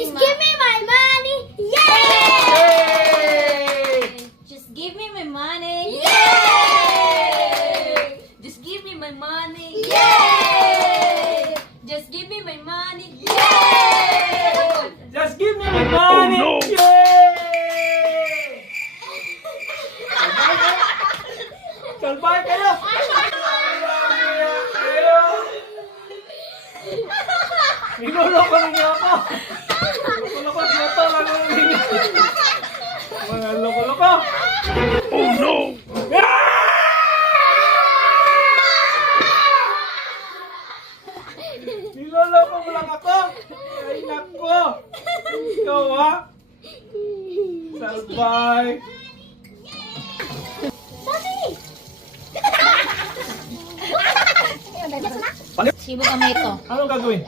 Just give me my money. Yay! Just give me my money. Yay! Just give me my money. Yay! Just give me my money. Yay! Just give me my money! no. Yay! Salbay kayo! Niloloko ninyo ako! Loko-loko niyo to! Mga loko-loko! Oh no! Niloloko mo lang ako! Ay nako! Ikaw ha? Salbay! Sibo kami ito. Anong gagawin?